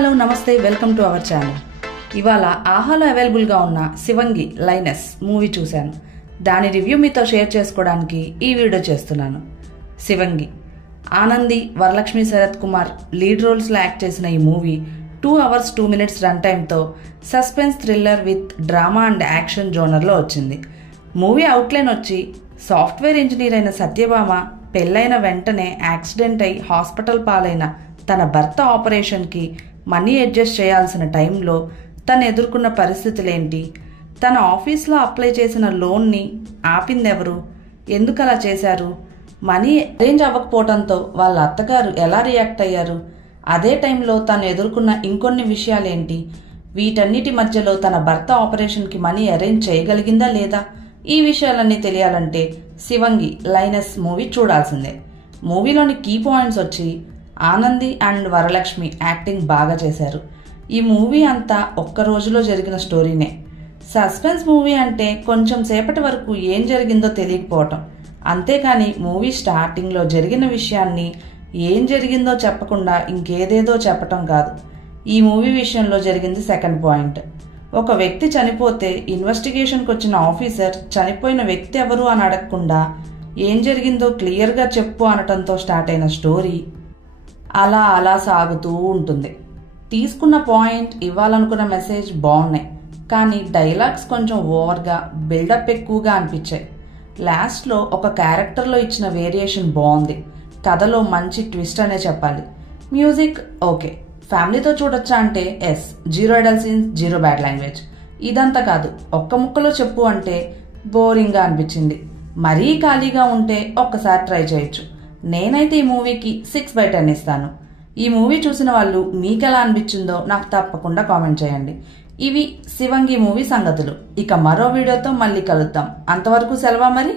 Hello నమస్తే welcome to our channel. ఇవాళ ఆహాలో అవైలబుల్గా ఉన్న శివంగి లైనస్ మూవీ చూశాను. దాని రివ్యూ మీతో షేర్ చేసుకోవడానికి ఈ వీడియో చేస్తున్నాను. శివంగి ఆనంది, వరలక్ష్మి శరత్ కుమార్ లీడ్ రోల్స్లో యాక్ట్ చేసిన ఈ మూవీ 2 hours 2 minutes రన్ టైంతో suspense thriller with drama and action జోనర్లో వచ్చింది. మూవీ అవుట్లైన్ వచ్చి సాఫ్ట్వేర్ ఇంజనీర్ అయిన సత్యభామ పెళ్ళైన వెంటనే యాక్సిడెంట్ అయి హాస్పిటల్ పాలైన తన భర్త ఆపరేషన్కి మనీ అడ్జస్ట్ చేయాల్సిన టైంలో తను ఎదుర్కొన్న పరిస్థితులేంటి, తన ఆఫీస్లో అప్లై చేసిన లోన్ని ఆపిందెవరు, ఎందుకు అలా చేశారు, మనీ అరేంజ్ అవ్వకపోవడంతో వాళ్ళ అత్తగారు ఎలా రియాక్ట్ అయ్యారు, అదే టైంలో తను ఎదుర్కొన్న ఇంకొన్ని విషయాలేంటి, వీటన్నిటి మధ్యలో తన భర్త ఆపరేషన్కి మనీ అరేంజ్ చేయగలిగిందా లేదా, ఈ విషయాలన్నీ తెలియాలంటే శివంగి లైనస్ మూవీ చూడాల్సిందే. మూవీలోని కీ పాయింట్స్ వచ్చి ఆనంది అండ్ వరలక్ష్మి యాక్టింగ్ బాగా చేశారు. ఈ మూవీ అంతా ఒక్క రోజులో జరిగిన స్టోరీనే. సస్పెన్స్ మూవీ అంటే కొంచెం సేపటి వరకు ఏం జరిగిందో తెలియకపోవటం, అంతేకాని మూవీ స్టార్టింగ్లో జరిగిన విషయాన్ని ఏం జరిగిందో చెప్పకుండా ఇంకేదేదో చెప్పటం కాదు. ఈ మూవీ విషయంలో జరిగింది సెకండ్ పాయింట్. ఒక వ్యక్తి చనిపోతే ఇన్వెస్టిగేషన్కి వచ్చిన ఆఫీసర్ చనిపోయిన వ్యక్తి ఎవరు అని అడగకుండా ఏం జరిగిందో క్లియర్గా చెప్పు అనటంతో స్టార్ట్ అయిన స్టోరీ అలా అలా సాగుతూ ఉంటుంది. తీసుకున్న పాయింట్, ఇవ్వాలనుకున్న మెసేజ్ బాగున్నాయి, కానీ డైలాగ్స్ కొంచెం ఓవర్గా, బిల్డప్ ఎక్కువగా అనిపించాయి. లాస్ట్లో ఒక క్యారెక్టర్లో ఇచ్చిన వేరియేషన్ బాగుంది. కథలో మంచి ట్విస్ట్ అనే చెప్పాలి. మ్యూజిక్ ఓకే, ఫ్యామిలీతో చూడొచ్చా అంటే yes, 0 adult scenes, 0 bad language. ఇదంతా కాదు, ఒక్క ముక్కలో చెప్పు అంటే బోరింగ్గా అనిపించింది. మరీ ఖాళీగా ఉంటే ఒక్కసారి ట్రై చేయొచ్చు. నేనైతే ఈ మూవీకి 6/10 ఇస్తాను. ఈ మూవీ చూసిన వాళ్ళు మీకెలా అనిపించిందో నాకు తప్పకుండా కామెంట్ చేయండి. ఇవి శివంగి మూవీ సంగతులు. ఇక మరో వీడియోతో మళ్ళీ కలుద్దాం. అంతవరకు సెలవా మరి.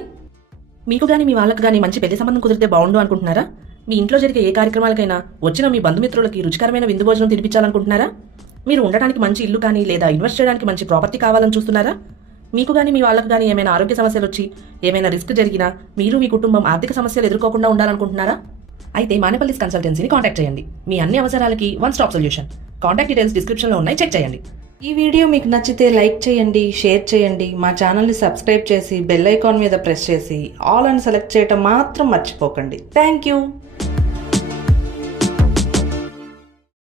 మీకు గానీ మీ వాళ్ళకి గానీ మంచి పెళ్లి సంబంధం కుదిరితే బాగుండు అనుకుంటున్నారా? మీ ఇంట్లో జరిగే ఏ కార్యక్రమాలకైనా వచ్చిన మీ బంధుమిత్రులకి రుచికరమైన విందు భోజనం తినిపించాలనుకుంటున్నారా? మీరు ఉండడానికి మంచి ఇల్లు కానీ లేదా ఇన్వెస్ట్ చేయడానికి మంచి ప్రాపర్టీ కావాలని చూస్తున్నారా? మీకు గానీ మీ వాళ్ళకి గానీ ఏమైనా ఆరోగ్య సమస్యలు వచ్చి ఏమైనా రిస్క్ జరిగినా మీరు మీ కుటుంబం ఆర్థిక సమస్యలు ఎదుర్కోకుండా ఉండాలనుకుంటున్నారా? అయితే మానేపల్లిస్ కన్సల్టెన్సీని కాంటాక్ట్ చేయండి. మీ అన్ని అవసరాలకి one stop solution. Contact details డిస్క్రిప్షన్లో ఉన్నాయి, చెక్ చేయండి. ఈ వీడియో మీకు నచ్చితే లైక్ చేయండి, షేర్ చేయండి, మా ఛానల్ని సబ్స్క్రైబ్ చేసి బెల్ ఐకాన్ మీద ప్రెస్ చేసి ఆల్ అని సెలెక్ట్ చేయటం మాత్రం మర్చిపోకండి. Thank you.